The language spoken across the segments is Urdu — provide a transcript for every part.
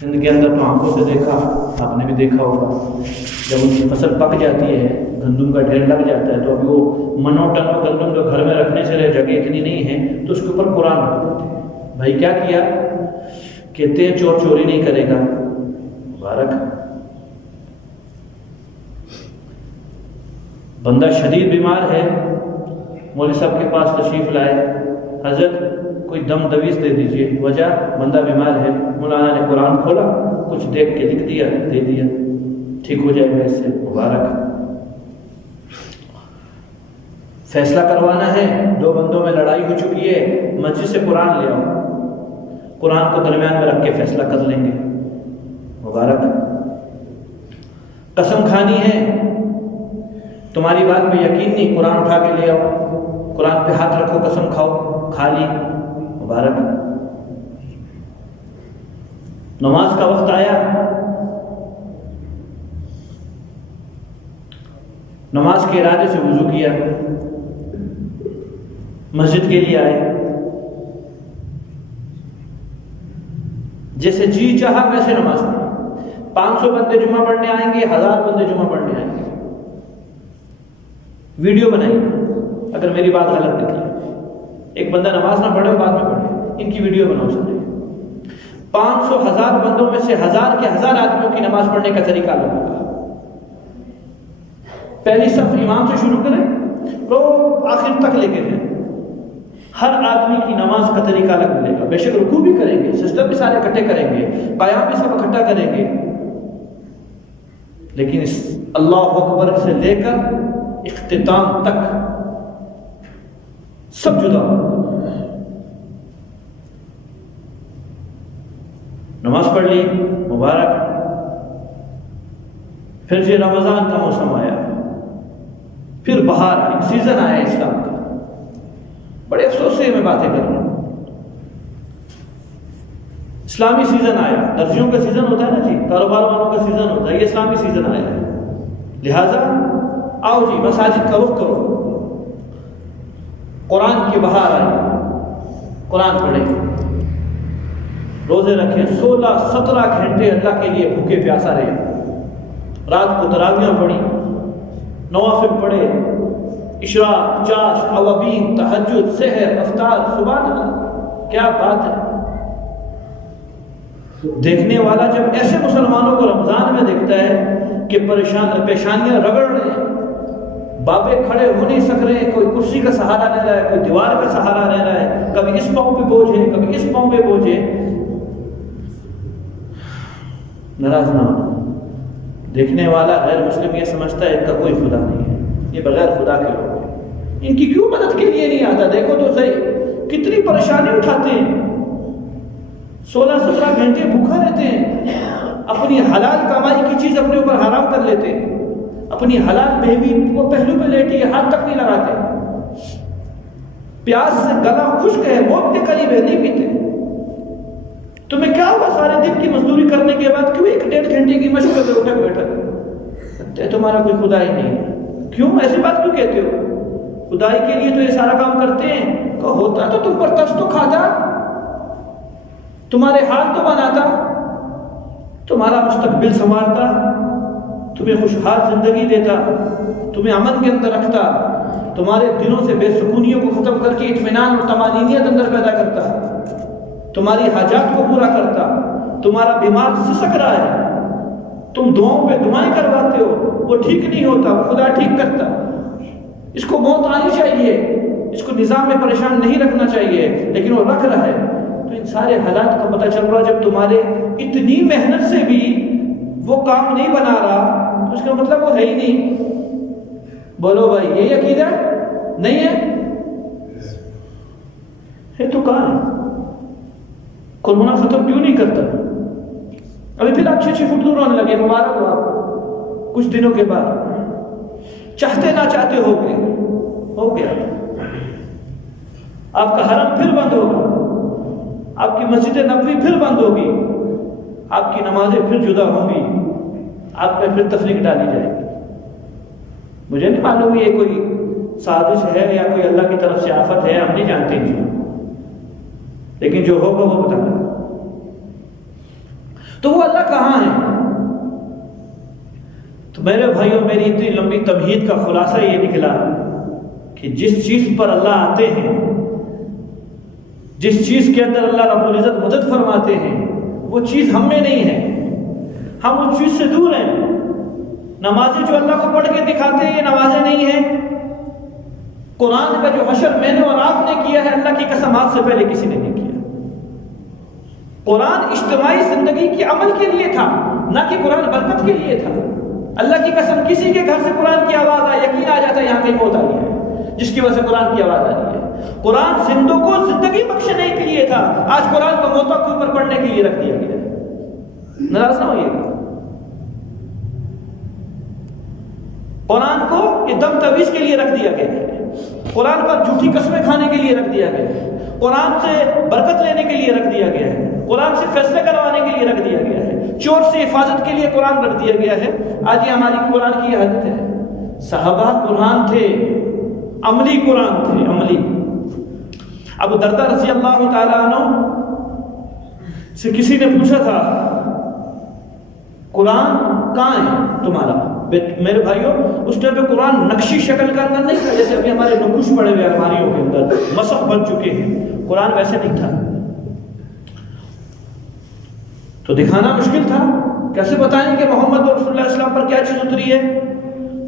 سندھ کے اندر تو آنکھوں سے دیکھا، آپ نے بھی دیکھا ہوگا، جب ان کی فصل پک جاتی ہے، گندم کا ڈھیر لگ جاتا ہے، تو ابھی وہ منو ٹنو گندم جو گھر میں رکھنے سے رہے، جگہ اتنی نہیں ہے تو اس کے اوپر قرآن رکھ دیتے ہیں۔ بھائی کیا کیا؟ کہتے ہیں چور چوری نہیں کرے گا۔ مبارک، بندہ شدید بیمار ہے، مولوی صاحب کے پاس تشریف لائے، حضرت کوئی دم دویز دے دیجئے، وجہ بندہ بیمار ہے، مولانا نے قرآن کھولا، کچھ دیکھ کے لکھ دیا، دے دیا، ٹھیک ہو جائے گا اس سے۔ مبارک۔ فیصلہ کروانا ہے، دو بندوں میں لڑائی ہو چکی ہے، مسجد سے قرآن لے آؤ، قرآن کو درمیان میں رکھ کے فیصلہ کر لیں گے۔ مبارک۔ قسم کھانی ہے، تمہاری بات پہ یقین نہیں، قرآن اٹھا کے لے آؤ، قرآن پہ ہاتھ رکھو، قسم کھاؤ، کھا لی۔ مبارک۔ نماز کا وقت آیا، نماز کے ارادے سے وضو کیا، مسجد کے لیے آئے، جیسے جی چاہا ویسے نماز پڑھی۔ 500 بندے جمعہ پڑھنے آئیں گے، 1000 بندے جمعہ پڑھنے آئیں گے، ویڈیو بنائی، اگر میری بات غلط نکلی، ایک بندہ نماز نہ پڑھے بعد میں پڑھے، ان کی ویڈیو بناؤ سارے۔ 500 1000 بندوں میں سے 1000 کے 1000 آدمیوں کی نماز پڑھنے کا طریقہ الگ ہوگا۔ پہلی صف امام سے شروع کریں تو آخر تک لے کے جائیں، ہر آدمی کی نماز کا طریقہ الگ ملے گا۔ بے شک رکوع بھی کریں گے، سجدہ بھی سارے اکٹھے کریں گے، قیام بھی سب اکٹھا کریں گے، لیکن اس اللہ اکبر سے لے کر اختتام تک سب جدا ہو۔ نماز پڑھ لی، مبارک۔ پھر یہ رمضان کا موسم آیا، پھر بہار آئی، سیزن آیا اسلام کا۔ بڑے افسوس سے میں باتیں کر رہا ہوں، اسلامی سیزن آیا، درزیوں کا سیزن ہوتا ہے نا جی، کاروبار والوں کا سیزن ہوتا ہے، یہ اسلامی سیزن آیا ہے، لہٰذا آؤ جی مساجد کا رخ کرو، قرآن کی بہار آئی، قرآن پڑھیں، روزے رکھیں، 16-17 گھنٹے اللہ کے لیے بھوکے پیاسا رہے، رات کو تراویاں پڑھی، نوافل پڑھے، اشراق، چاش، اوابین، تہجد، سحر، افطار، سبحان اللہ، کیا بات ہے۔ دیکھنے والا جب ایسے مسلمانوں کو رمضان میں دیکھتا ہے کہ پیشانیاں رگڑ رہے ہیں، بابے کھڑے ہو نہیں سک رہے ہیں، کوئی کرسی کا سہارا لے رہا ہے، کوئی دیوار کا سہارا لے رہا ہے، کبھی اس پاؤں پہ بوجھ ہے، کبھی اس پاؤں پہ بوجھ ہے، ناراض نہ ہونا۔ دیکھنے والا غیر مسلم یہ سمجھتا ہے ان کا کوئی خدا نہیں ہے، یہ بغیر خدا کے لوگ ہیں، ان کی کیوں مدد کے لیے نہیں آتا؟ دیکھو تو صحیح کتنی پریشانی اٹھاتے ہیں، 16-17 گھنٹے بھوکا رہتے ہیں، اپنی حلال کمائی کی چیز اپنے اوپر حرام کر لیتے ہیں، اپنی حلال بیوی وہ پہلو پہ لیٹی ہے، ہاتھ تک نہیں لگاتے، پیاس سے گلا خشک ہے، موت کے قریب ہے، نہیں پیتے۔ تمہیں کیا ہوا سارے دن کی مزدوری کرنے کے بعد کیوں 1-1.5 گھنٹے کی مشق کرتے اٹھک بیٹھک؟ تمہارا کوئی خدا ہی نہیں ہے، کیوں ایسی بات کیوں کہتے ہو؟ خدائی کے لیے تو یہ سارا کام کرتے ہیں، کہ ہوتا تو تم پر ترس تو کھاتا، تمہارے حال تو بناتا، تمہارا مستقبل سنوارتا، تمہیں خوشحال زندگی دیتا، تمہیں امن کے اندر رکھتا، تمہارے دلوں سے بے سکونیوں کو ختم کر کے اطمینان اور طمانینیت اندر پیدا کرتا، تمہاری حاجات کو پورا کرتا۔ تمہارا بیمار سسک رہا ہے، تم دعاؤں پہ دعائیں کرواتے ہو، وہ ٹھیک نہیں ہوتا، وہ خدا ٹھیک کرتا۔ اس کو موت آنی چاہیے، اس کو نظام میں پریشان نہیں رکھنا چاہیے، لیکن وہ رکھ رہا ہے۔ تو ان سارے حالات کا پتہ چل رہا جب تمہارے اتنی محنت سے بھی وہ کام نہیں بنا رہا تو اس کا مطلب وہ ہے ہی نہیں۔ بولو بھائی یہ عقیدہ نہیں ہے تو کہاں ہے؟ کورونا ختم کیوں نہیں کرتا؟ ابھی پھر آپ 6 فٹ دور ہونے لگے، مبارک ہو آپ کو، کچھ دنوں کے بعد چاہتے نہ چاہتے ہو گیا، آپ کا حرم پھر بند ہوگا، آپ کی مسجد نبوی پھر بند ہوگی، آپ کی نمازیں پھر جدا ہوں گی، آپ پہ پھر تفریق ڈالی جائے گی۔ مجھے نہیں معلوم یہ کوئی سازش ہے یا کوئی اللہ کی طرف سے آفت ہے، ہم نہیں جانتے جی، لیکن جو ہوگا وہ بتانا۔ تو وہ اللہ کہاں ہے؟ تو میرے بھائیوں، میری اتنی لمبی تمہید کا خلاصہ یہ نکلا کہ جس چیز پر اللہ آتے ہیں، جس چیز کے اندر اللہ رب العزت مدد فرماتے ہیں، وہ چیز ہم میں نہیں ہے، ہم اس چیز سے دور ہیں۔ نمازیں جو اللہ کو پڑھ کے دکھاتے ہیں، یہ نمازیں نہیں ہیں۔ قرآن کا جو حشر میں نے اور آپ نے کیا ہے، اللہ کی قسم آج سے پہلے کسی نے نہیں کیا۔ قرآن اجتماعی زندگی کے عمل کے لیے تھا، نہ کہ قرآن برکت کے لیے تھا۔ اللہ کی قسم کسی کے گھر سے قرآن کی آواز آئے، یقین آ جاتا ہے یہاں کہیں موت آئی ہے جس کی وجہ سے قرآن کی آواز آ رہی ہے۔ قرآن زندوں کو زندگی بخشنے کے لیے تھا، آج قرآن کو موتوں کے اوپر پڑھنے کے لیے رکھ دیا گیا ہے۔ ناراض نہ ہوئیے گا۔ قرآن کو یہ دم تعویذ کے لیے رکھ دیا گیا ہے، قرآن پر جھوٹی قسمیں کھانے کے لیے رکھ دیا گیا ہے، قرآن سے برکت لینے کے لیے رکھ دیا گیا ہے، قرآن سے فیصلے کروانے کے لیے رکھ دیا گیا ہے، چور سے حفاظت کے لیے قرآن رکھ دیا گیا ہے۔ آج یہ ہماری قرآن کی حالت ہے۔ صحابہ قرآن تھے، عملی قرآن تھے، عملی۔ ابو دردہ رضی اللہ تعالیٰ عنہ سے کسی نے پوچھا تھا، قرآن کہاں ہے تمہارا؟ میرے بھائیوں، اس ٹائم پہ قرآن نقشی شکل کا اندر نہیں تھا جیسے ابھی ہمارے نقوش پڑے ہوئے الماریوں کے اندر مسح بن چکے ہیں، قرآن ویسے نہیں تھا۔ تو دکھانا مشکل تھا، کیسے بتائیں کہ محمد رسول اللہ اسلام پر کیا چیز اتری ہے؟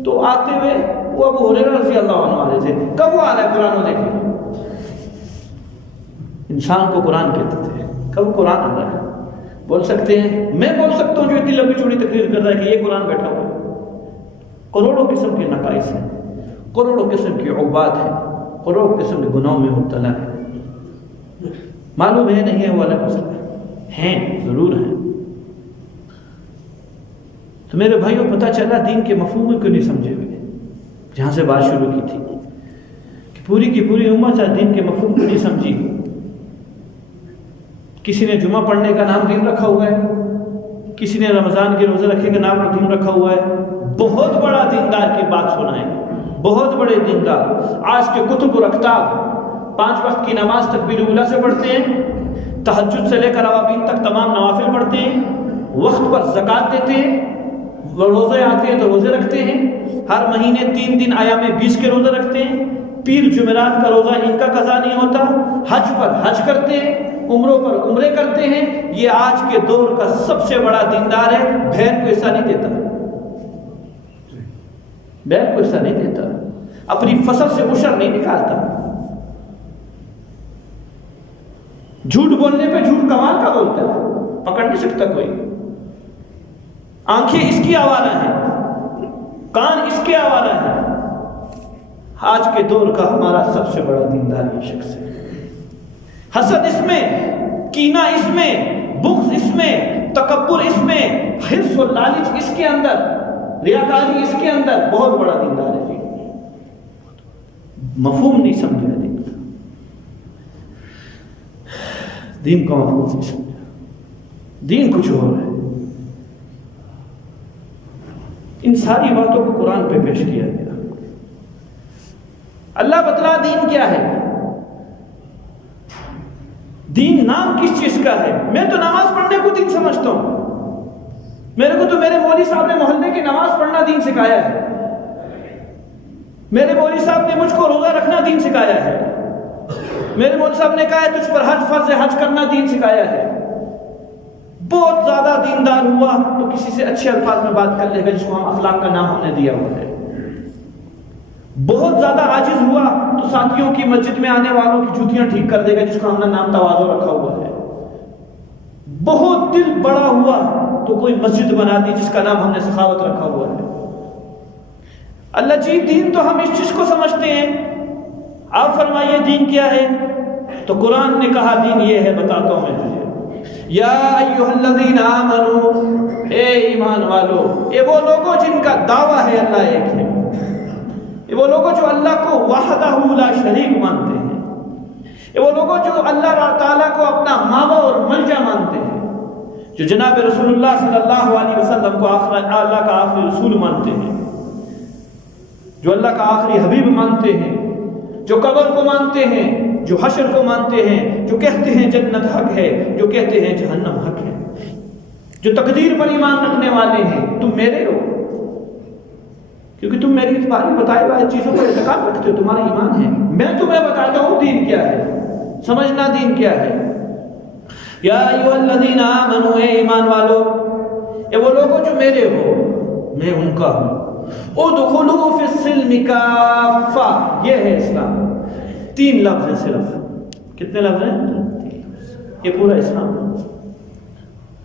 تو آتے ہوئے وہ ابو ہریرہ رضی اللہ عنہ آ رہے تھے، کب وہ آ رہا ہے قرآن کو دیکھیں۔ انسان کو قرآن کہتے تھے، کب قرآن آ رہا ہے؟ بول سکتے ہیں، میں بول سکتا ہوں جو اتنی لمبی چوڑی تقریر کر رہا ہے کہ یہ قرآن بیٹھا ہوا ہے۔ کروڑوں قسم کے نقائص ہیں، کروڑوں قسم کی عقوبات ہیں، کروڑوں قسم کے گناہوں میں مبتلا ہے۔ معلوم ہے نہیں ہے وہ الگ مسئلہ ہے، ہیں ضرور ہیں۔ تو میرے بھائیوں، پتہ چلا دین کے مفہوم کو نہیں سمجھے ہوئے، جہاں سے بات شروع کی تھی کہ پوری کی پوری امت دین کے مفہوم کو نہیں سمجھی۔ کسی نے جمعہ پڑھنے کا نام دین رکھا ہوا ہے، کسی نے رمضان کے روزے رکھنے کا نام دین رکھا ہوا ہے۔ بہت بڑا دیندار کی بات سنائیں، بہت بڑے دیندار آج کے کتب و اکتاب 5 وقت کی نماز تکبیر اولیٰ سے پڑھتے ہیں، تہجد سے لے کر اوابین تک تمام نوافل پڑھتے ہیں، وقت پر زکوٰۃ دیتے ہیں، روزے آتے ہیں تو روزے رکھتے ہیں، ہر مہینے 3 دن ایام 20 کے روزے رکھتے ہیں، پیر جمعرات کا روزہ ان کا قضا نہیں ہوتا، حج پر حج کرتے ہیں، عمروں پر عمرے کرتے ہیں۔ یہ آج کے دور کا سب سے بڑا دیندار ہے، بہن کو حصہ نہیں دیتا، بہن کو حصہ نہیں دیتا، اپنی فصل سے عشر نہیں نکالتا، جھوٹ بولنے پہ جھوٹ کمال کا بولتا ہے، پکڑ نہیں سکتا کوئی۔ آنکھیں اس کی آوارہ ہیں، کان اس کے آوارہ ہیں۔ آج کے دور کا ہمارا سب سے بڑا دیندار یہ شخص ہے۔ حسد اس میں، کینہ اس میں، بغض اس میں، تکبر اس میں، حرص و لالچ اس کے اندر، ریاکاری اس کے اندر، بہت بڑا دیندار ہے۔ مفہوم نہیں سمجھا دین کا، دین کا مفہوم نہیں سمجھا، دین کچھ اور ہے۔ ان ساری باتوں کو قرآن پہ پیش کیا گیا۔ اللہ بتلا دین کیا ہے، دین نام کس چیز کا ہے۔ میں تو نماز پڑھنے کو دین سمجھتا ہوں، میرے کو تو میرے مولوی صاحب نے محلے کی نماز پڑھنا دین سکھایا ہے، میرے مولوی صاحب نے مجھ کو روزہ رکھنا دین سکھایا ہے، میرے مولوی صاحب نے کہا ہے تجھ پر حج فرض ہے، حج کرنا دین سکھایا ہے۔ بہت زیادہ دیندار ہوا تو کسی سے اچھے الفاظ میں بات کر لے گا جس کو ہم اخلاق کا نام ہم نے دیا ہوا ہے۔ بہت زیادہ عاجز ہوا تو ساتھیوں کی مسجد میں آنے والوں کی جوتیاں ٹھیک کر دے گا جس کو ہم نے نام تواضع رکھا ہوا ہے۔ بہت دل بڑا ہوا تو کوئی مسجد بنا دی جس کا نام ہم نے سخاوت رکھا ہوا ہے۔ اللہ جی دین تو ہم اس چیز کو سمجھتے ہیں، آپ فرمائیے دین کیا ہے؟ تو قرآن نے کہا دین یہ ہے، بتاتا ہوں میں تجھے۔ یا ایھا الذین آمنو، اے ایمان والو، یہ وہ لوگوں جن کا دعویٰ ہے اللہ ایک ہے، یہ وہ لوگوں جو اللہ کو وحدہ لا شریک مانتے ہیں، یہ وہ لوگوں جو اللہ تعالیٰ کو اپنا ماوا اور ملجا مانتے ہیں، جو جناب رسول اللہ صلی اللہ علیہ وسلم کو اللہ کا آخری رسول مانتے ہیں، جو اللہ کا آخری حبیب مانتے ہیں، جو قبر کو مانتے ہیں، جو حشر کو مانتے ہیں، جو کہتے ہیں جنت حق ہے، جو کہتے ہیں جہنم حق ہے۔ جو تقدیر پر ایمان رکھنے والے ہیں، تم میرے ہو، کیونکہ تم میری تمہاری بتائے ہوئے چیزوں پر اعتقاد رکھتے ہو، تمہارا ایمان ہے۔ میں تمہیں بتاتا ہوں دین کیا ہے، سمجھنا دین کیا ہے۔ یا ایھا الذین آمنوا، اے ایمان والو، اے وہ لوگوں جو میرے ہو، میں ان کا ہوں۔ ادخلوا فی السلم کافہ، یہ ہے اسلام۔ 3 لفظ ہیں صرف، کتنے لفظ ہیں؟ یہ پورا اسلام۔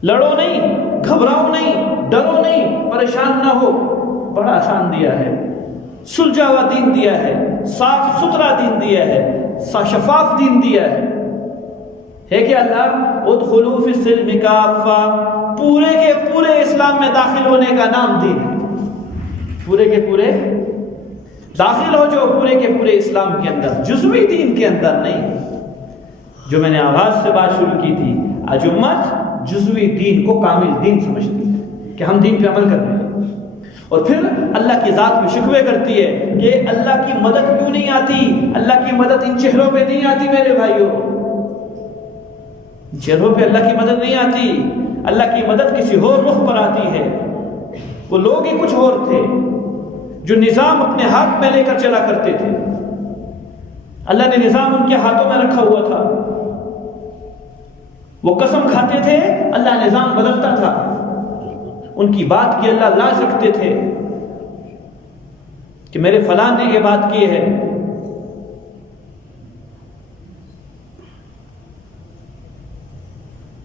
لڑو نہیں، گھبراؤ نہیں، ڈرو نہیں، پریشان نہ ہو، بڑا آسان دیا ہے، سلجھا ہوا دین دیا ہے، صاف ستھرا دین دیا ہے، شفاف دین دیا ہے کہ اللہ ادخلوا فی السلم کافہ، پورے کے پورے اسلام میں داخل ہونے کا نام دین ہے۔ پورے کے پورے داخل ہو جو پورے کے پورے اسلام کے اندر، جزوی دین کے اندر نہیں۔ جو میں نے آغاز سے بات شروع کی تھی، آج امت جزوی دین کو کامل دین سمجھتی ہے کہ ہم دین پہ عمل کر رہے ہیں، اور پھر اللہ کی ذات میں شکوے کرتی ہے کہ اللہ کی مدد کیوں نہیں آتی، اللہ کی مدد ان چہروں پہ نہیں آتی۔ میرے بھائیوں، چہروں پہ اللہ کی مدد نہیں آتی، اللہ کی مدد کسی اور رخ پر آتی ہے۔ وہ لوگ ہی کچھ اور تھے جو نظام اپنے ہاتھ میں لے کر چلا کرتے تھے، اللہ نے نظام ان کے ہاتھوں میں رکھا ہوا تھا، وہ قسم کھاتے تھے، اللہ نظام بدلتا تھا، ان کی بات کی اللہ لاز رکھتے تھے کہ میرے فلاں نے یہ بات کی ہے۔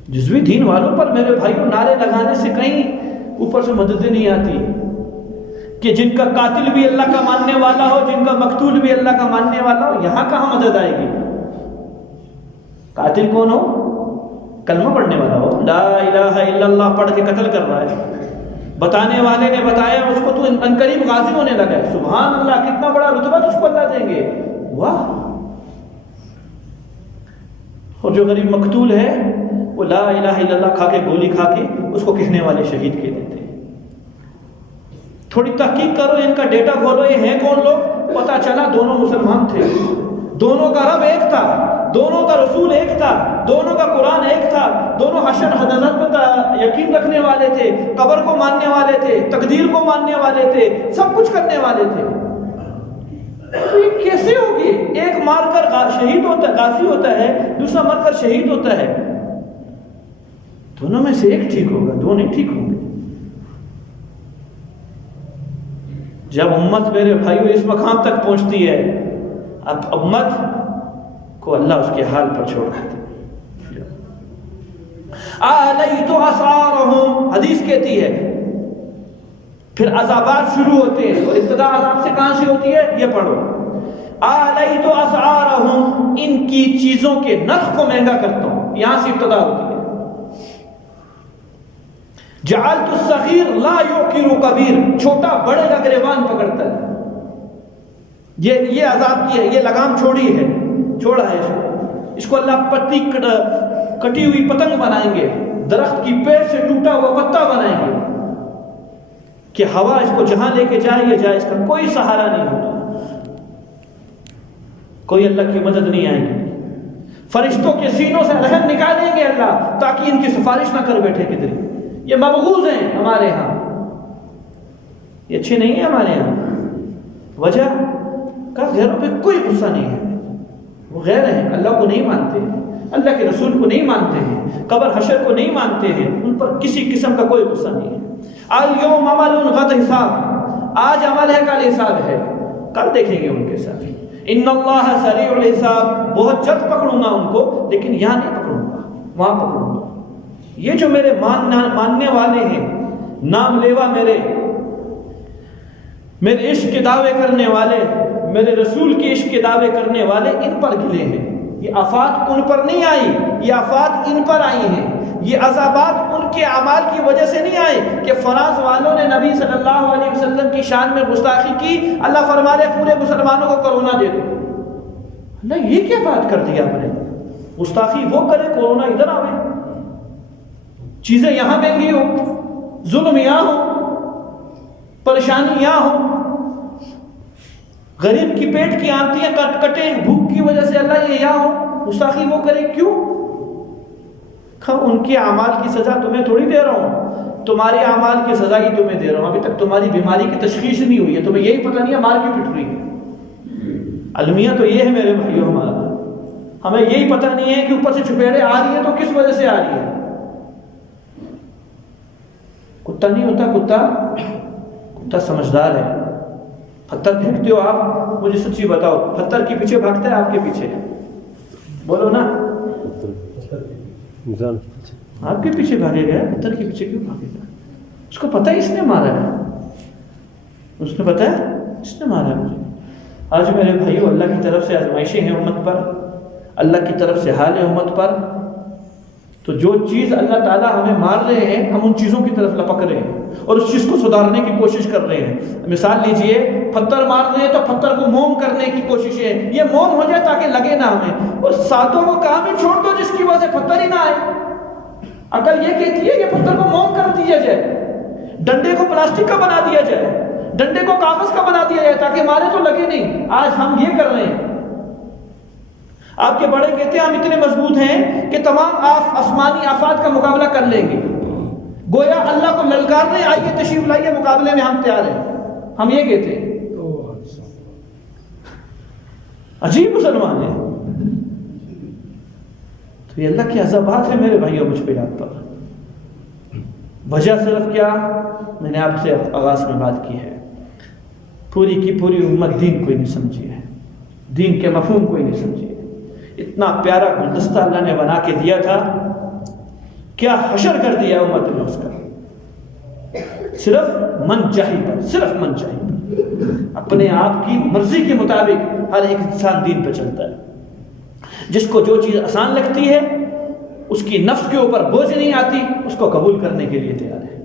جزوی دین والوں پر میرے بھائیوں نعرے لگانے سے کہیں اوپر سے مدد نہیں آتی کہ جن کا قاتل بھی اللہ کا ماننے والا ہو، جن کا مقتول بھی اللہ کا ماننے والا ہو، یہاں کہاں مدد آئے گی؟ قاتل کون ہو؟ کلمہ پڑھنے والا ہو، لا الہ الا اللہ پڑھ کے قتل کر رہا ہے، بتانے والے نے بتایا، اس کو تو عنقریب غازی ہونے لگا ہے، سبحان اللہ، کتنا بڑا رتبہ تجھ کو اللہ دیں گے، واہ۔ اور جو غریب مقتول ہے وہ لا الہ الا اللہ کھا کے، گولی کھا کے، اس کو کہنے والے شہید کہہ دیتے ہیں۔ تھوڑی تحقیق کرو، ان کا ڈیٹا کھولو، یہ ہیں کون لوگ؟ پتہ چلا دونوں مسلمان تھے، دونوں کا رب ایک تھا، دونوں کا رسول ایک تھا، دونوں کا قرآن ایک تھا، دونوں حشر حضرت پر یقین رکھنے والے تھے، قبر کو ماننے والے تھے، تقدیر کو ماننے والے تھے، سب کچھ کرنے والے تھے۔ تو یہ کیسے ہوگی؟ ایک مار کر شہید ہوتا ہے، غازی ہوتا ہے، دوسرا مر کر شہید ہوتا ہے، دونوں میں سے ایک ٹھیک ہوگا، دو نہیں ٹھیک ہوں گے۔ جب امت میرے بھائیوں اس مقام تک پہنچتی ہے، اب امت کو اللہ اس کے حال پر چھوڑ دیتا ہے۔ آلیت اسعارہم، حدیث کہتی ہے، پھر عذابات شروع ہوتے ہیں، اور ابتدا عذاب سے کہاں سے ہوتی ہے؟ یہ پڑھو، آلیت اسعارہم، ان کی چیزوں کے نرخ کو مہنگا کرتا ہوں، یہاں سے ابتدا ہوتی ہے۔ جعلت الصغیر لا یعقر کبیر، چھوٹا بڑے کا گریبان پکڑتا ہے۔ یہ عذاب کی ہے، یہ لگام چھوڑی ہے، چھوڑا ہے اس کو اللہ پتی کٹی ہوئی پتنگ بنائیں گے، درخت کی پیڑ سے ٹوٹا ہوا پتا بنائیں گے کہ ہوا اس کو جہاں لے کے جائے، یہ جائے، اس کا کوئی سہارا نہیں ہوگا، کوئی اللہ کی مدد نہیں آئے گی۔ فرشتوں کے سینوں سے رحم نکالیں گے اللہ، تاکہ ان کی سفارش نہ کر بیٹھے کدھر۔ یہ مبغوض ہیں ہمارے ہاں، یہ اچھے نہیں ہیں ہمارے ہاں۔ وجہ کا غیروں پہ کوئی غصہ نہیں ہے، وہ غیر ہیں، اللہ کو نہیں مانتے ہیں، اللہ کے رسول کو نہیں مانتے ہیں، قبر حشر کو نہیں مانتے ہیں، ان پر کسی قسم کا کوئی غصہ نہیں ہے۔ الیوم عمل غد حساب، آج عمل ہے کل حساب ہے، کل دیکھیں گے ان کے ساتھ۔ ان اللہ سریع الحساب، بہت جلد پکڑوں گا ان کو، لیکن یہاں نہیں پکڑوں گا، وہاں پکڑوں گا۔ یہ جو میرے ماننے والے ہیں، نام لیوا میرے عشق کے دعوے کرنے والے، میرے رسول کے عشق کے دعوے کرنے والے، ان پر گلے ہیں۔ یہ آفات ان پر نہیں آئی، یہ آفات ان پر آئی ہیں، یہ عذابات ان کے اعمال کی وجہ سے نہیں آئے کہ فراز والوں نے نبی صلی اللہ علیہ وسلم کی شان میں گستاخی کی، اللہ فرما رہے پورے مسلمانوں کو کرونا دے دو۔ اللہ یہ کیا بات کر دی آپ نے؟ گستاخی وہ کرے، کورونا ادھر آوے، چیزیں یہاں مہنگی ہو، ظلم یہاں ہو، پریشانی یہاں ہو، غریب کی پیٹ کی آنتیاں کٹیں بھوک کی وجہ سے، اللہ یہ یہاں ہو، گستاخی وہ کرے، کیوں؟ ان کے اعمال کی سزا تمہیں تھوڑی دے رہا ہوں، تمہارے اعمال کی سزا ہی تمہیں دے رہا ہوں، ابھی تک تمہاری بیماری کی تشخیص نہیں ہوئی ہے، تمہیں یہی پتہ نہیں ہے مار کیوں پٹ رہی ہے۔ المیہ تو یہ ہے میرے بھائیو، ہمارا ہمیں یہی پتہ نہیں ہے کہ اوپر سے چپیڑے آ رہی ہے تو کس وجہ سے آ رہی ہے۔ کتا نہیں ہوتا، کتا سمجھدار ہے۔ پتھر پھینکتے ہو آپ، مجھے سچی بتاؤ، پتھر کے پیچھے بھاگتا ہے آپ کے پیچھے؟ بولو نا، آپ کے پیچھے بھاگے گا، پتھر کے پیچھے کیوں بھاگے گا؟ اس کو پتہ ہے اس نے مارا ہے، اس نے پتہ ہے اس نے مارا ہے مجھے۔ آج میرے بھائیو، اللہ کی طرف سے آزمائشیں ہیں امت پر، اللہ کی طرف سے حال ہے امت پر، تو جو چیز اللہ تعالیٰ ہمیں مار رہے ہیں ہم ان چیزوں کی طرف لپک رہے ہیں اور اس چیز کو سدھارنے کی کوشش کر رہے ہیں۔ مثال لیجئے، پتھر مار رہے ہیں تو پتھر کو موم کرنے کی کوشش ہے، یہ موم ہو جائے تاکہ لگے نہ ہمیں، اور ساتوں کو کام ہی چھوڑ دو جس کی وجہ سے پتھر ہی نہ آئے۔ عقل یہ کہتی ہے کہ پتھر کو موم کر دیا جائے، ڈنڈے کو پلاسٹک کا بنا دیا جائے، ڈنڈے کو کاغذ کا بنا دیا جائے تاکہ مارے تو لگے نہیں۔ آج ہم یہ کر رہے ہیں۔ آپ کے بڑے کہتے ہیں ہم اتنے مضبوط ہیں کہ تمام آسمانی آفات کا مقابلہ کر لیں گے، گویا اللہ کو للکارنے آئیے تشریف لائیے مقابلے میں ہم تیار ہیں، ہم یہ کہتے ہیں۔ عجیب مسلمان ہے۔ تو یہ اللہ کے عذابات ہیں میرے بھائیوں مجھ پہ یاد پر۔ وجہ صرف کیا، میں نے آپ سے آغاز میں بات کی ہے، پوری کی پوری امت دین کو ہی نہیں سمجھی ہے، دین کے مفہوم کو ہی نہیں سمجھی ہے۔ اتنا پیارا گلدستہ اللہ نے بنا کے دیا تھا، کیا حشر کر دیا امت نے اس کا، صرف من چاہی پر، صرف من چاہی پر، اپنے آپ کی مرضی کے مطابق ہر ایک انسان دین پہ چلتا ہے۔ جس کو جو چیز آسان لگتی ہے، اس کی نفس کے اوپر بوجھ نہیں آتی، اس کو قبول کرنے کے لیے تیار ہے۔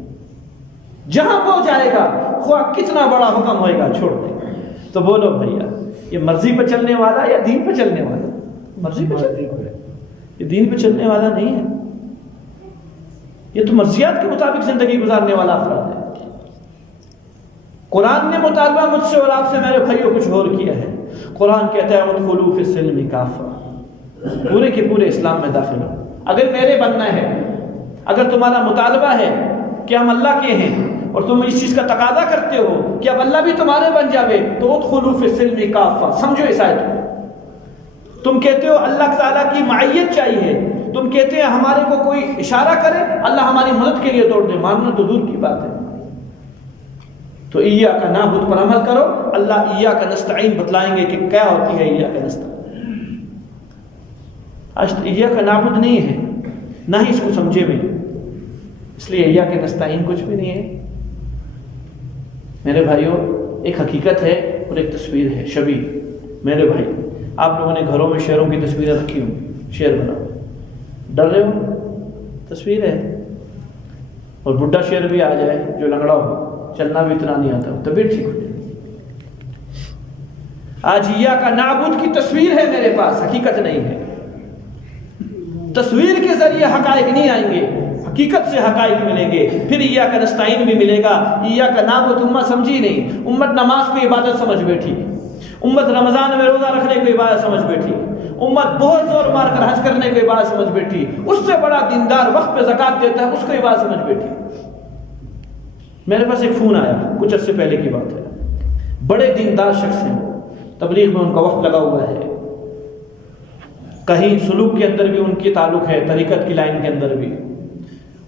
جہاں وہ جائے گا، خواہ کتنا بڑا حکم ہوئے گا، چھوڑ دے گا۔ تو بولو بھیا، یہ مرضی پہ چلنے والا یا دین پہ چلنے والا؟ مرضی پہ چلنے والا، یہ دین پہ چلنے والا نہیں ہے۔ یہ تو مرضیات کے مطابق زندگی گزارنے والا افراد ہے۔ قرآن نے مطالبہ مجھ سے اور آپ سے میرے بھائیوں کچھ اور کیا ہے۔ قرآن کہتا ہے ادخلوا فی السلم کافہ، پورے کے پورے اسلام میں داخل ہو۔ اگر میرے بننا ہے، اگر تمہارا مطالبہ ہے کہ ہم اللہ کے ہیں اور تم اس چیز کا تقاضا کرتے ہو کہ اب اللہ بھی تمہارے بن جاوے، تو ادخلوا فی السلم کافہ، سمجھو اس آیت کو۔ تم کہتے ہو اللہ تعالیٰ کی معیت چاہیے، تم کہتے ہیں ہمارے کو کوئی اشارہ کرے اللہ ہماری مدد کے لیے دوڑ دے، ماننا تو دور کی بات ہے۔ تو ایاک نعبد پر عمل کرو، اللہ ایاک نستعین بتلائیں گے کہ کیا ہوتی ہے ایاک نستعین۔ آج ایاک نعبد نہیں ہے، نہ ہی اس کو سمجھے بھی، اس لیے ایاک نستعین کچھ بھی نہیں ہے۔ میرے بھائیوں، ایک حقیقت ہے اور ایک تصویر ہے شبیہ۔ میرے بھائی، آپ لوگوں نے گھروں میں شیروں کی تصویریں رکھی ہوں، شیر بناؤ، ڈر رہے ہو؟ تصویر ہے، اور بڈھا شیر بھی آ جائے جو لنگڑا ہو، چلنا بھی اتنا نہیں آتا ہو، طبیعت ٹھیک ہو جائے۔ آج ایاک نعبد کی تصویر ہے میرے پاس، حقیقت نہیں ہے۔ تصویر کے ذریعے حقائق نہیں آئیں گے، حقیقت سے حقائق ملیں گے، پھر ایاک نستعین بھی ملے گا۔ ایاک نعبد امت سمجھی نہیں، امت نماز کو عبادت سمجھ بیٹھی، امت رمضان میں روزہ رکھنے کو عبادت سمجھ بیٹھی، امت بہت زور مار کر حج کرنے کو عبادت سمجھ بیٹھی، اس سے بڑا دیندار وقت پہ زکوٰۃ دیتا ہے اس کو عبادت سمجھ بیٹھی۔ میرے پاس ایک فون آیا کچھ عرصے پہلے کی بات ہے، بڑے دیندار شخص ہیں، تبلیغ میں ان کا وقت لگا ہوا ہے، کہیں سلوک کے اندر بھی ان کی تعلق ہے، طریقت کی لائن کے اندر بھی۔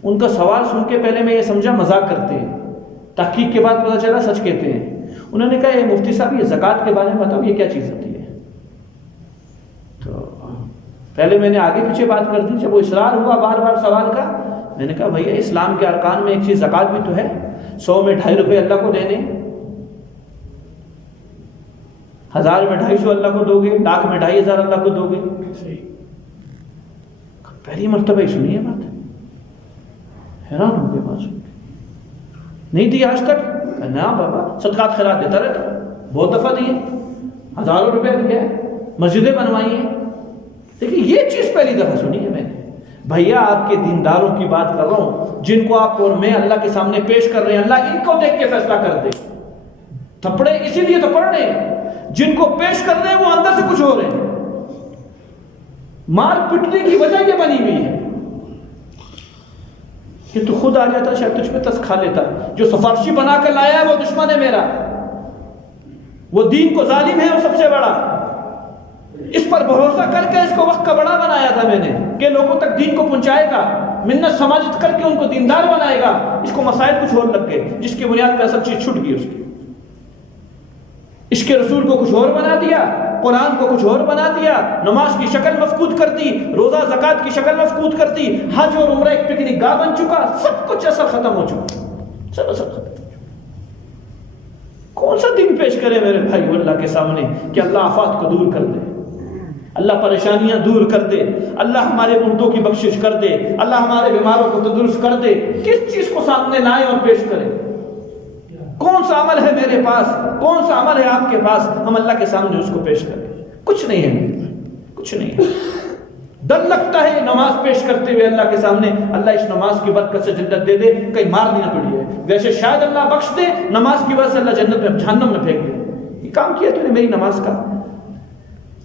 ان کا سوال سن کے پہلے میں یہ سمجھا مذاق کرتے ہیں، تحقیق کے بعد پتہ چلا سچ کہتے ہیں۔ انہوں نے کہا، مفتی صاحب یہ زکوٰۃ کے بارے میں بتاؤ، یہ کیا چیز ہوتی ہے؟ تو پہلے میں نے آگے پیچھے بات کر دی، جب وہ اصرار ہوا بار بار سوال کا، میں نے کہا بھیا اسلام کے ارکان میں ایک چیز زکوٰۃ بھی تو ہے، 100 میں 2.5 روپے اللہ کو دینے، 1000 میں 250 اللہ کو دو گے، 1,00,000 میں 2,500 اللہ کو دو گے۔ پہلی مرتبہ ہی سنی ہے بات، حیران ہو گئے بات سن کے۔ نہیں دی آج تک؟ نا بابا صدقات خیرات دیتا رہتا، بہت دفعہ دیے، ہزاروں روپے دیا، مسجدیں بنوائی ہیں، لیکن یہ چیز پہلی دفعہ سنی ہے میں نے۔ بھیا آپ کے دینداروں کی بات کر رہا ہوں، جن کو آپ اور میں اللہ کے سامنے پیش کر رہے ہیں، اللہ ان کو دیکھ کے فیصلہ کر دے۔ تھپڑے اسی لیے تو پڑھ رہے ہیں، جن کو پیش کر رہے ہیں وہ اندر سے کچھ ہو رہے ہیں، مار پٹنے کی وجہ یہ بنی ہوئی ہے۔ کہ تو خود آ جاتا شاید تجھ پہ ترس کھا لیتا. جو سفارشی بنا کر لایا ہے وہ دشمن ہے میرا، وہ دین کو ظالم ہے وہ سب سے بڑا. اس پر بھروسہ کر کے اس کو وقت کا بڑا بنایا تھا میں نے کہ لوگوں تک دین کو پہنچائے گا، منت سماجت کر کے ان کو دیندار بنائے گا. اس کو مسائل کچھ اور لگ گئے جس کی بنیاد پہ اصل چیز چھٹ گئی. اس کی عشق رسول کو کچھ اور بنا دیا، قرآن کو کچھ اور بنا دیا، نماز کی شکل مفقود کر دی، روزہ زکوٰۃ کی شکل مفقود کر دی، حج اور عمرہ ایک پکنک گاہ بن چکا. سب کچھ اثر ختم ہو چکا، سب اثر ختم. کون سا دن پیش کرے میرے بھائی اللہ کے سامنے کہ اللہ آفات کو دور کر دے، اللہ پریشانیاں دور کر دے، اللہ ہمارے مردوں کی بخشش کر دے، اللہ ہمارے بیماروں کو تندرست کر دے. کس چیز کو سامنے لائیں اور پیش کریں؟ کون سا عمل ہے میرے پاس، کون سا عمل ہے آپ کے پاس، ہم اللہ کے سامنے اس کو پیش کریں؟ کچھ نہیں ہے، کچھ نہیں ہے. ڈر لگتا ہے نماز پیش کرتے ہوئے اللہ کے سامنے، اللہ اس نماز کی برکت سے جنت دے دے، کہیں مار نہیں پڑی ہے. ویسے شاید اللہ بخش دے، نماز کی وجہ سے اللہ جنت میں جہنم میں پھینک دے. یہ کام کیا تو نے میری نماز کا.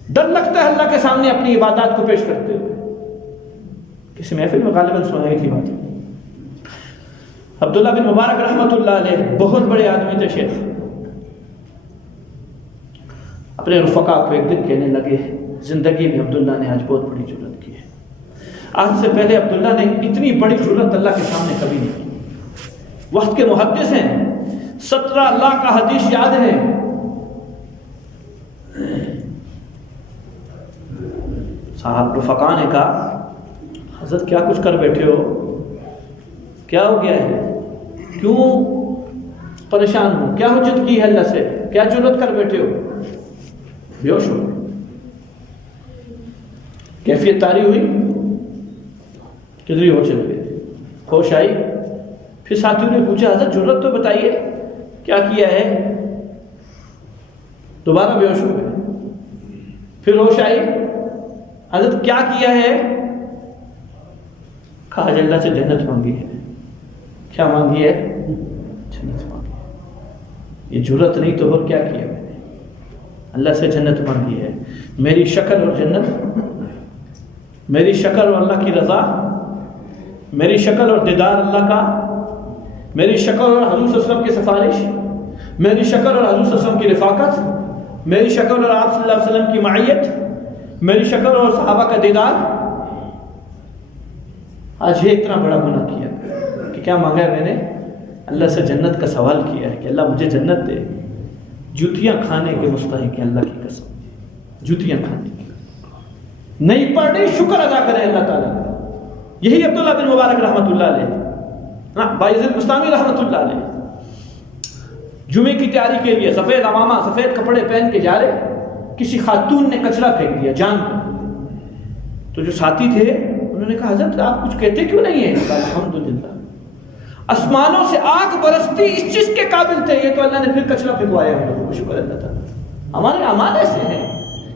ڈر لگتا ہے اللہ کے سامنے اپنی عبادات کو پیش کرتے ہوئے. کسی محفل میں غالباً سنائی تھی بات. عبداللہ بن مبارک رحمۃ اللہ علیہ بہت بڑے آدمی تھے شیخ. اپنے رفقا کو ایک دن کہنے لگے زندگی میں عبداللہ نے آج بہت بڑی جرات کی ہے. آج سے پہلے عبداللہ نے اتنی بڑی جرات اللہ کے سامنے کبھی نہیں کی. وقت کے محدث ہیں، 17 لاکھ کا حدیث یاد ہے. صاحب رفقا نے کہا حضرت کیا کچھ کر بیٹھے ہو، کیا ہو گیا ہے، کیوں پریشان ہو، کیا حجت کی ہے اللہ سے، کیا جرات کر بیٹھے ہو؟ بے ہوش ہو. کیفیت طاری ہوئی، کدھر ہو چلے گئے، ہوش آئی. پھر ساتھیوں نے پوچھا حضرت جرات تو بتائیے کیا کیا ہے. دوبارہ بے ہوش ہو گئے. پھر ہوش آئی، حضرت کیا کیا ہے؟ کہا اللہ سے جنت مانگی ہے. کیا مانگی ہے؟ جنت مانگی ہے. یہ جرات نہیں تو اور کیا کیا میں نے؟ اللہ سے جنت مانگی ہے. میری شکل اور جنت، میری شکل اور اللہ کی رضا، میری شکل اور دیدار اللہ کا، میری شکل اور حضور صلی اللہ علیہ وسلم کی سفارش، میری شکل اور حضور صلی اللہ علیہ وسلم کی رفاقت، میری شکل اور آپ صلی اللہ علیہ وسلم کی معیت، میری شکل اور صحابہ کا دیدار. آج یہ اتنا بڑا گناہ کیا کہ کیا مانگا ہے میں نے؟ اللہ سے جنت کا سوال کیا ہے کہ اللہ مجھے جنت دے. جوتیاں کھانے کے مستحق ہیں اللہ کی قسم، جوتیاں کھانے کی. نہیں پڑھ رہی شکر ادا کریں اللہ تعالیٰ کا. یہی عبداللہ بن مبارک رحمۃ اللہ علیہ، بایزید بستامی رحمۃ اللہ علیہ جمعے کی تیاری کے لیے سفید عمامہ سفید کپڑے پہن کے جا رہے، کسی خاتون نے کچرا پھینک دیا جان کو. تو جو ساتھی تھے انہوں نے کہا حضرت آپ کچھ کہتے کیوں نہیں ہیں؟ الحمدللہ آسمانوں سے آگ برستی اس چیز کے قابل تھے، یہ تو اللہ نے پھر کچرا پھینکوایا. شکر اللہ تعالیٰ. ہمارے اعمال ایسے ہیں.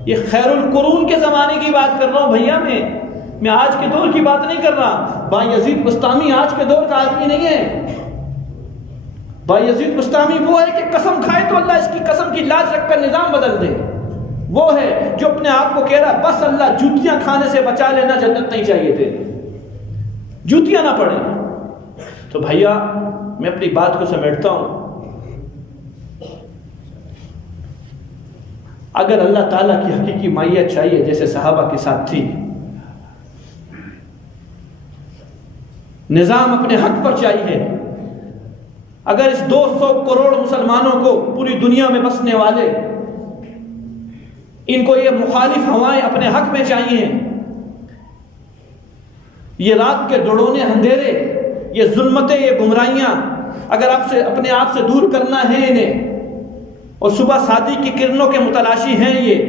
یہ خیر القرون کے زمانے کی بات کر رہا ہوں بھیا، میں آج کے دور کی بات نہیں کر رہا. بایزید بستامی آج کے دور کا آدمی نہیں ہے. بایزید بستامی وہ ہے کہ قسم کھائے تو اللہ اس کی قسم کی لاج رکھ کر نظام بدل دے. وہ ہے جو اپنے آپ کو کہہ رہا بس اللہ جوتیاں کھانے سے بچا لینا، جنت نہیں چاہیے تھے، جوتیاں نہ پڑیں. تو بھیا میں اپنی بات کو سمیٹتا ہوں. اگر اللہ تعالیٰ کی حقیقی مائیت چاہیے جیسے صحابہ کے ساتھ تھی، نظام اپنے حق پر چاہیے، اگر اس 200 کروڑ مسلمانوں کو پوری دنیا میں بسنے والے ان کو یہ مخالف ہوائیں اپنے حق میں چاہیے، یہ رات کے ڈڑونے اندھیرے، یہ ظلمتیں، یہ گمراہیاں اگر آپ سے اپنے آپ سے دور کرنا ہے انہیں، اور صبح شادی کی کرنوں کے متلاشی ہیں یہ،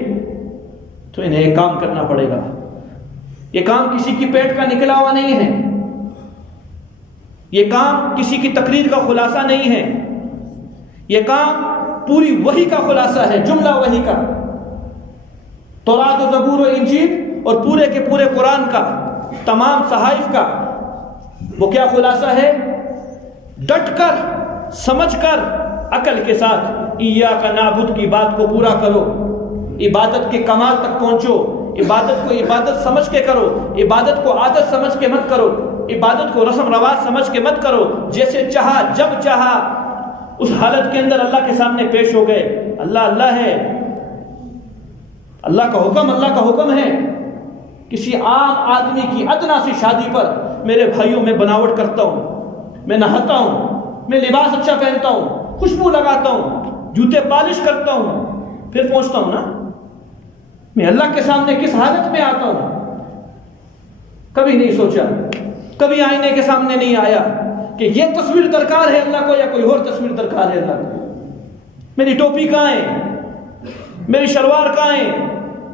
تو انہیں ایک کام کرنا پڑے گا. یہ کام کسی کی پیٹ کا نکلا ہوا نہیں ہے، یہ کام کسی کی تقریر کا خلاصہ نہیں ہے، یہ کام پوری وحی کا خلاصہ ہے، جملہ وحی کا، تورات و زبور و انجیل اور پورے کے پورے قرآن کا، تمام صحائف کا. وہ کیا خلاصہ ہے؟ ڈٹ کر، سمجھ کر، عقل کے ساتھ ایاک نعبد کی بات کو پورا کرو، عبادت کے کمال تک پہنچو، عبادت کو عبادت سمجھ کے کرو، عبادت کو عادت سمجھ کے مت کرو. عبادت کو رسم رواج سمجھ کے مت کرو، جیسے چاہا جب چاہا اس حالت کے اندر اللہ کے سامنے پیش ہو گئے۔ اللہ اللہ ہے، اللہ کا حکم ہے۔ کسی عام آدمی کی ادنا سی شادی پر میرے بھائیوں میں بناوٹ کرتا ہوں، میں نہاتا ہوں، میں لباس اچھا پہنتا ہوں، خوشبو لگاتا ہوں، جوتے پالش کرتا ہوں، پھر پہنچتا ہوں نا میں اللہ کے سامنے کس حالت میں آتا ہوں۔ کبھی نہیں سوچا، کبھی آئینے کے سامنے نہیں آیا کہ یہ تصویر درکار ہے اللہ کو یا کوئی اور تصویر درکار ہے اللہ کو۔ میری ٹوپی کہاں ہے، میری شلوار کہاں ہے،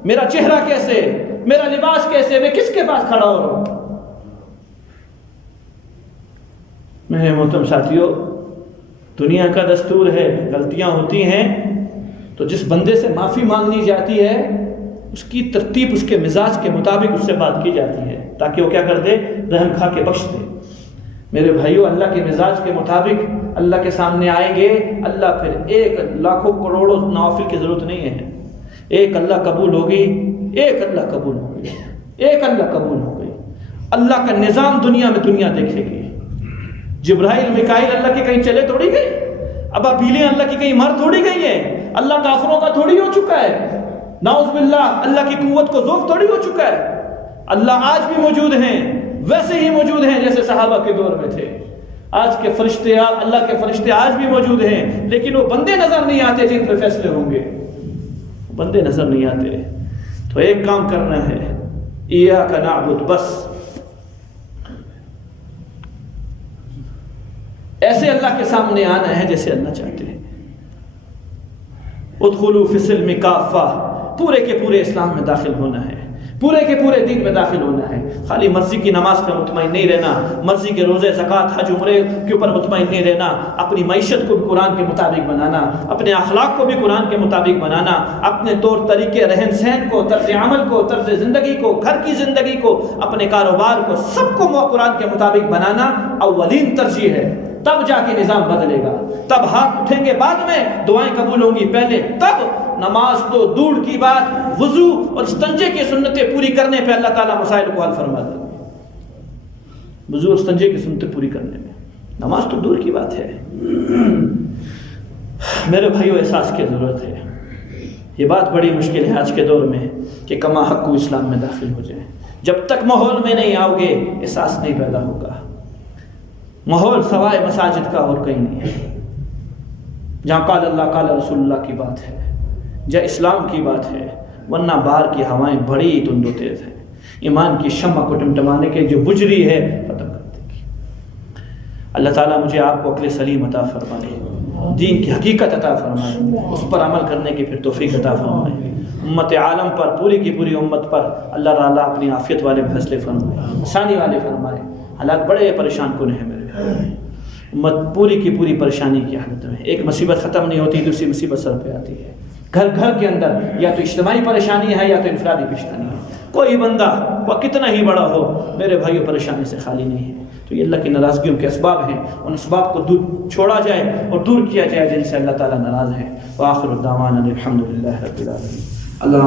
میرا چہرہ کیسے، میرا لباس کیسے، میں کس کے پاس کھڑا ہو رہا ہوں۔ میرے محترم ساتھیوں، دنیا کا دستور ہے غلطیاں ہوتی ہیں تو جس بندے سے معافی مانگنی جاتی ہے اس کی ترتیب اس کے مزاج کے مطابق اس سے بات کی جاتی ہے تاکہ وہ کیا کر دے، رحم کھا کے بخش دے۔ میرے بھائیوں، اللہ کے مزاج کے مطابق اللہ کے سامنے آئیں گے، اللہ پھر ایک لاکھوں کروڑوں نوافل کی ضرورت نہیں ہے، ایک اللہ قبول ہوگی، ایک اللہ قبول ہو گئی، ایک اللہ قبول ہو گئی۔ اللہ کا نظام دنیا میں دنیا دیکھے گی۔ جبرائیل میکائیل اللہ کے کہیں چلے تھوڑی گئے، ابابیلیاں اللہ کی کہیں مر تھوڑی گئی ہیں، اللہ کافروں کا تھوڑی ہو چکا ہے، نعوذ باللہ اللہ کی قوت کو ذوق تھوڑی ہو چکا ہے۔ اللہ آج بھی موجود ہیں، ویسے ہی موجود ہیں جیسے صحابہ کے دور میں تھے۔ آج کے فرشتے، اللہ کے فرشتے آج بھی موجود ہیں، لیکن وہ بندے نظر نہیں آتے جن پہ فیصلے ہوں گے، بندے نظر نہیں آتے۔ تو ایک کام کرنا ہے، ایاک نعبد، بس ایسے اللہ کے سامنے آنا ہے جیسے اللہ چاہتے ہیں۔ ادخلوا فی السلم کافہ، پورے کے پورے اسلام میں داخل ہونا ہے، پورے کے پورے دین میں داخل ہونا ہے۔ خالی مرضی کی نماز پہ مطمئن نہیں رہنا، مرضی کے روزے زکوٰۃ حج عمرے کے اوپر مطمئن نہیں رہنا، اپنی معیشت کو بھی قرآن کے مطابق بنانا، اپنے اخلاق کو بھی قرآن کے مطابق بنانا، اپنے طور طریقے، رہن سہن کو، طرز عمل کو، طرز زندگی کو، گھر کی زندگی کو، اپنے کاروبار کو، سب کو قرآن کے مطابق بنانا اولین ترجیح ہے۔ تب جا کے نظام بدلے گا، تب ہاتھ اٹھیں گے بعد میں، دعائیں قبول ہوں گی پہلے، تب نماز تو دور کی بات، وضو اور استنجے کی سنتیں پوری کرنے پہ اللہ تعالیٰ مسائل کو حل فرما دیں گے۔ وضو اور استنجے کی سنتیں پوری کرنے میں، نماز تو دور کی بات ہے۔ میرے بھائیو، احساس کی ضرورت ہے۔ یہ بات بڑی مشکل ہے آج کے دور میں کہ کما حق کو اسلام میں داخل ہو جائے۔ جب تک ماحول میں نہیں آؤ گے احساس نہیں پیدا ہوگا۔ ماحول سوائے مساجد کا اور کہیں نہیں ہے، جہاں قال اللہ قال رسول اللہ کی بات ہے، جہاں اسلام کی بات ہے، ورنہ باہر کی ہوائیں بڑی تند و تیز ہیں، ایمان کی شمع کو ٹمٹمانے کے جو بجری ہے ختم کر دے گی۔ اللہ تعالیٰ مجھے آپ کو عقل سلیم عطا فرمائے، دین کی حقیقت عطا فرمائے، اس پر عمل کرنے کی پھر توفیق عطا فرمائے۔ امت عالم پر، پوری کی پوری امت پر اللہ تعالیٰ اپنی عافیت والے فیصلے فرمائے، آسانی والے فرمائے۔ حالات بڑے پریشان کن ہیں میرے، امت پوری کی پوری پریشانی کی حالت میں، ایک مصیبت ختم نہیں ہوتی، دوسری مصیبت سر پہ آتی ہے۔ گھر گھر کے اندر یا تو اجتماعی پریشانی ہے یا تو انفرادی پریشانی ہے۔ کوئی بندہ وہ کتنا ہی بڑا ہو میرے بھائیوں پریشانی سے خالی نہیں ہے۔ تو یہ اللہ کی ناراضگیوں کے اسباب ہیں، ان اسباب کو دور چھوڑا جائے اور دور کیا جائے جن سے اللہ تعالیٰ ناراض ہے۔ وآخر الدعوانا الحمد للہ رب العالمین۔ اللہ